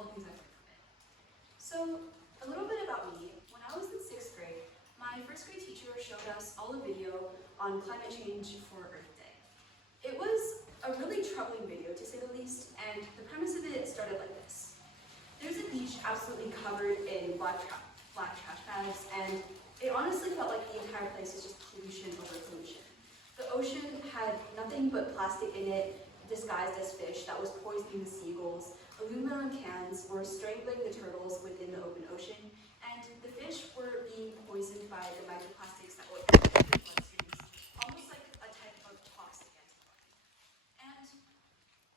all the things I've learned from it. So, a little bit about me. When I was in 6th grade, my 1st grade teacher showed us all a video on climate change for Earth Day. It was a really troubling video, to say the least, and the premise of it started like this. There's a beach absolutely covered in black trash bags, and it honestly felt like the entire place was just pollution over pollution. The ocean had nothing but plastic in it, disguised as fish that was poisoning the seagulls. Aluminum cans were strangling the turtles within the open ocean, and the fish were being poisoned by the microplastics that were in their bloodstreams, almost like a type of toxic antibody. And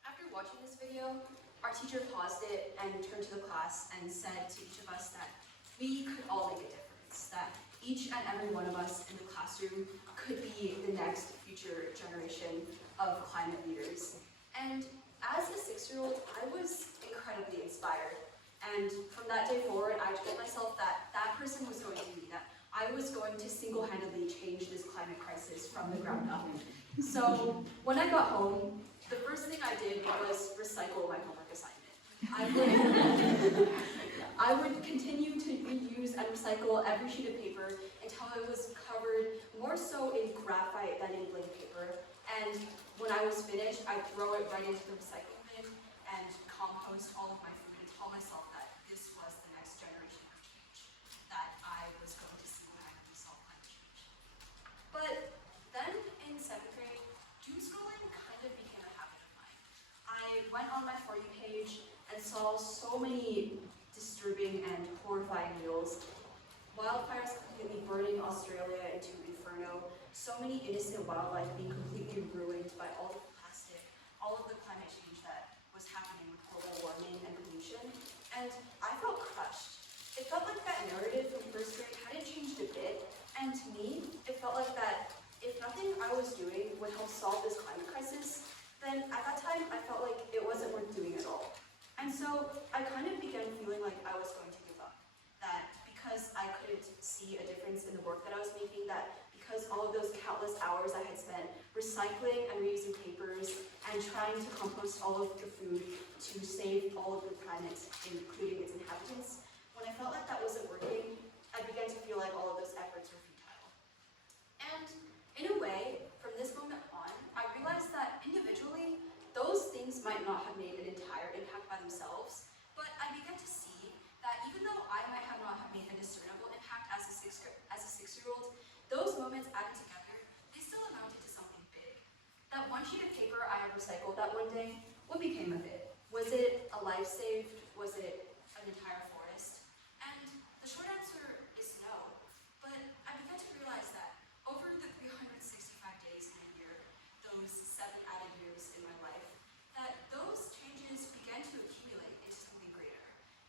after watching this video, our teacher paused it and turned to the class and said to each of us that we could all make a difference, that each and every one of us in the classroom could be the next future generation of climate leaders. And as a 6-year-old, I was incredibly inspired. And from that day forward, I told myself that that person was going to be me, that I was going to single-handedly change this climate crisis from the ground up. So when I got home, the first thing I did was recycle my homework assignment. I would continue to reuse and recycle every sheet of paper until it was covered more so in graphite than in blank paper. And when I was finished, I'd throw it right into the recycling bin and compost all of my food and tell myself that this was the next generation of change, that I was going to single-handedly solve climate change. But then in 7th grade, doom scrolling kind of became a habit of mine. I went on my For You page and saw so many disturbing and horrifying reels. Wildfires completely burning Australia into inferno, so many innocent wildlife being completely ruined by all the plastic, all of the climate change that was happening with global warming and pollution, and I felt crushed. It felt like that narrative from 1st grade hadn't changed a bit, and to me, it felt like that if nothing I was doing would help solve this climate crisis, then at that time I felt like it wasn't worth doing at all. And so I kind of began feeling like I was going to give up, that because I couldn't see a difference in the work that I was making, that because all of those countless hours I had spent recycling and reusing papers and trying to compost all of the food to save all of the planet, including its inhabitants, when I felt like that wasn't working, I began to feel like all of those efforts were futile. And in a way, from this moment on, I realized that individually, those things might not have made an entire impact by themselves, but I began to see that even though I might have not have made a discernible impact as a 6-year-old, those moments added together, they still amounted to something big. That one sheet of paper I had recycled that one day, what became of it? Was it a life saved? Was it an entire forest? And the short answer is no, but I began to realize that over the 365 days in a year, those 7 added years in my life, that those changes began to accumulate into something greater.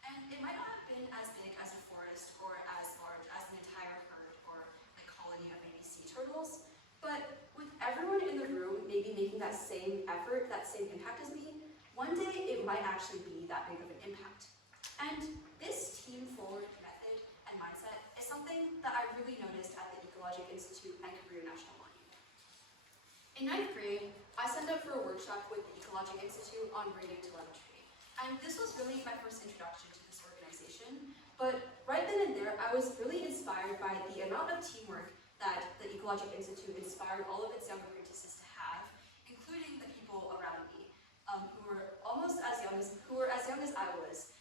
And it might not have been as big as a forest or as large as an entire herd or a colony of maybe sea turtles, but with everyone in the room maybe making that same effort, that same impact as me, one day it might actually be that big of an impact. And this team-forward method and mindset is something that I really noticed at the Ecologic Institute and Career National Monument. In 9th grade, I signed up for a workshop with the Ecologic Institute on gradient telemetry. And this was really my first introduction to this organization. But right then and there, I was really inspired by the amount of teamwork that the Ecologic Institute inspired all of its young apprentices to have, including the people around me, who were as young as I was,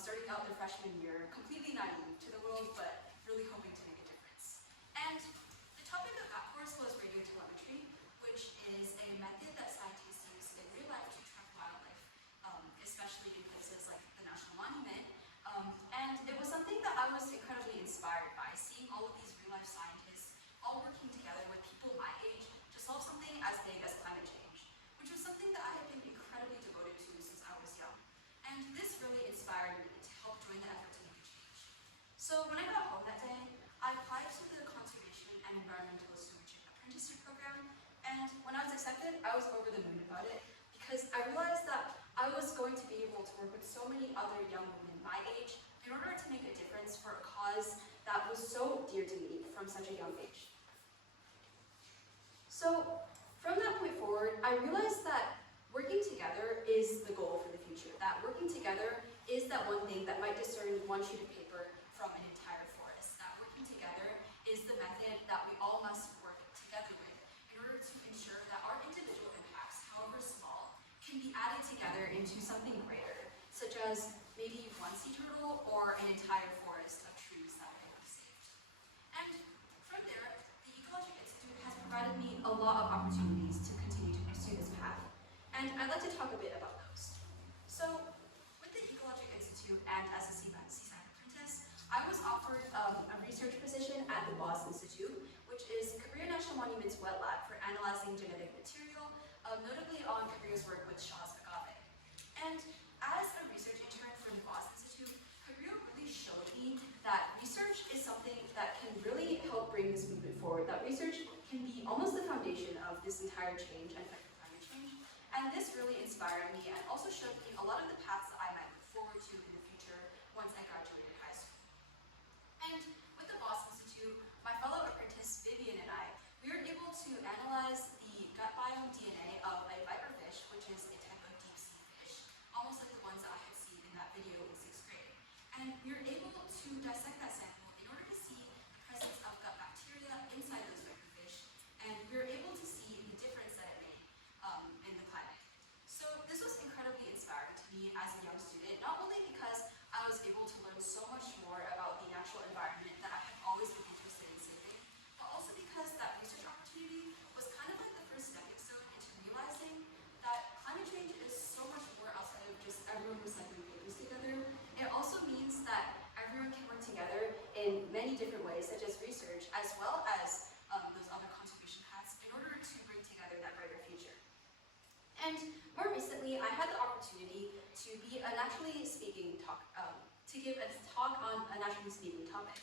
starting out their freshman year, completely naive to the world, but really hoping to make a difference. And the topic of that course was radio telemetry, which is a method that scientists use in real life to track wildlife, especially in places like the National Monument. And it was something that I was incredibly inspired by, seeing all of these real-life scientists all working together with people my age to solve something as big as climate change, which was something that I had been incredibly devoted to since I was young. And this really inspired me to help join the effort to make a change. So when I got home that day, I applied to the Conservation and Environmental Stewardship Apprenticeship program, and when I was accepted, I was over the moon about it, because I realized that I was going to be able to work with so many other young women my age in order to make a difference for a cause that was so dear to me from such a young age. So from that point forward, I realized that working together is the goal for the future, that working together is that into something greater, such as maybe one sea turtle or an entire forest of trees that we have saved. And from there, the Ecologic Institute has provided me a lot of opportunities to continue to pursue this path. And I'd like to talk a bit about those. So, with the Ecologic Institute and as a CSAC apprentice, I was offered a research position at the Boss Institute, which is Korea National Monument's wet lab for analyzing genetic material, notably on Korea's work with Shaw's agave. And as a research intern for the Boss Institute, Korea really showed me that research is something that can really help bring this movement forward, that research can be almost the foundation of this entire change and effective climate change. And this really inspired me and also showed me a lot of the paths that I might look forward to in the future once I graduated high school. And with the Boss Institute, my fellow apprentice Vivian and I, we were able to analyze the gut biome DNA of a viperfish, which is a type of deep sea fish, almost like the ones that I had seen in that video in 6th grade. And we were able to dissect that sample in order to see the presence of gut bacteria inside those viperfish, and we were able to see the difference that it made in the climate. So this was incredibly inspiring to me as a young student, not only because I was able to learn so much more about the natural environment that I have always been interested in saving, but also because that research opportunity was kind of like the first stepping stone into realizing that climate change is so much more outside of just everyone recycling papers together. It also means that everyone can work together in many different ways, such as research, as well as those other conservation hats, in order to bring together that brighter future. And more recently, I had the opportunity to be a naturally speaking talk, to give a talk on a naturally speaking topic.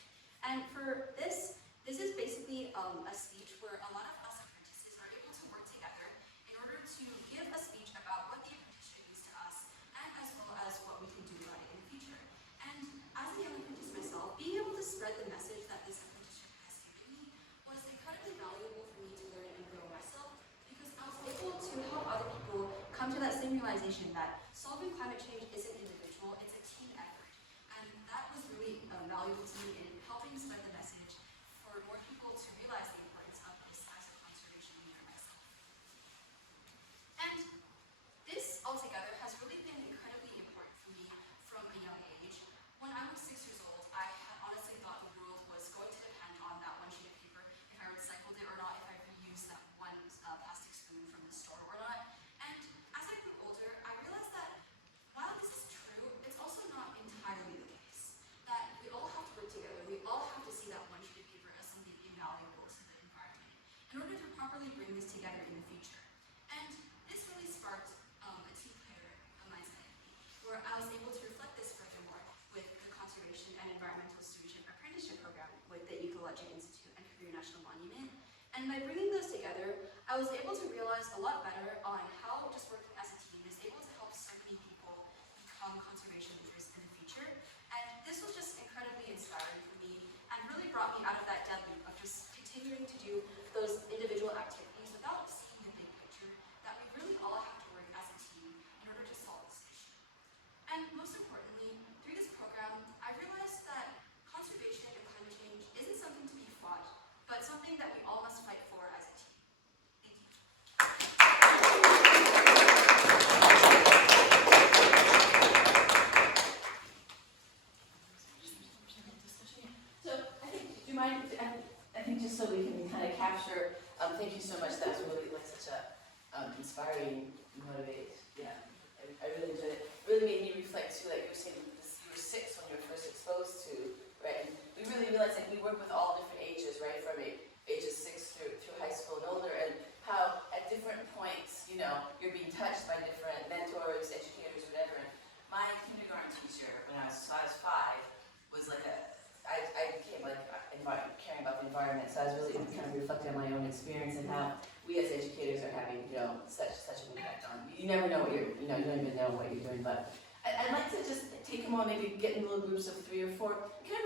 And for this is basically a speech where a lot of us apprentices are able to work together in order to give a speech about what the apprenticeship means to us, and as well as what we can do about it in the future. And as a young apprentice myself, being able to spread the message that this apprenticeship has given me was incredibly valuable for me to learn and grow myself, because I was able to help other people come to that same realization that solving climate change isn't individual, it's a team effort. And that was really valuable to me in helping spread the message for more people to realize the importance of this as a conservation leader myself. And this altogether has really been incredibly important for me from a young age. When I was 6 years old, I had honestly thought the world was going to depend on that one sheet of paper, if I recycled it or not, if I reused that one plastic spoon from the store or not. And as I grew older, I realized that while this is true, it's also not entirely the case. That we all have to work together, we all have to see that one sheet of paper as something invaluable to the environment in order to properly bring this together in the future. And this really sparked a team player mindset in me, where I was able to reflect this furthermore with the Conservation and Environmental Stewardship Apprenticeship Program with the Ecologic Institute and Korea National Monument. And by bringing those together, I was able to realize a lot better on how just working as a team is able to help so many people become conservation leaders in the future. And this was just incredibly inspiring for me and really brought me out of that dead loop of just continuing to do those individual activities without seeing the big picture, that we really all have to work as a team in order to solve this issue. And most importantly, through this program, I realized that conservation and climate change isn't something to be fought, but something that we all must fight for as a team. Thank you. So I think, do you mind, I think just so we can kind of capture, thank you so much, that was really like such a inspiring, motivating, yeah, I really enjoyed it. It really made me reflect too, like you were saying, this, you were 6 when you were first exposed to, right, and we really realized that we work with all different ages, right, from ages 6 through high school and older, and how at different points, you know, you're being touched by different mentors, educators, whatever. And my kindergarten teacher, when I was 5, was like I became like caring about the environment, so I was really kind of reflecting on my own experience and how we as educators are having, you know, such an impact on. You never know what you don't even know what you're doing, but I'd like to just take them on, maybe get in little groups of 3 or 4, kind of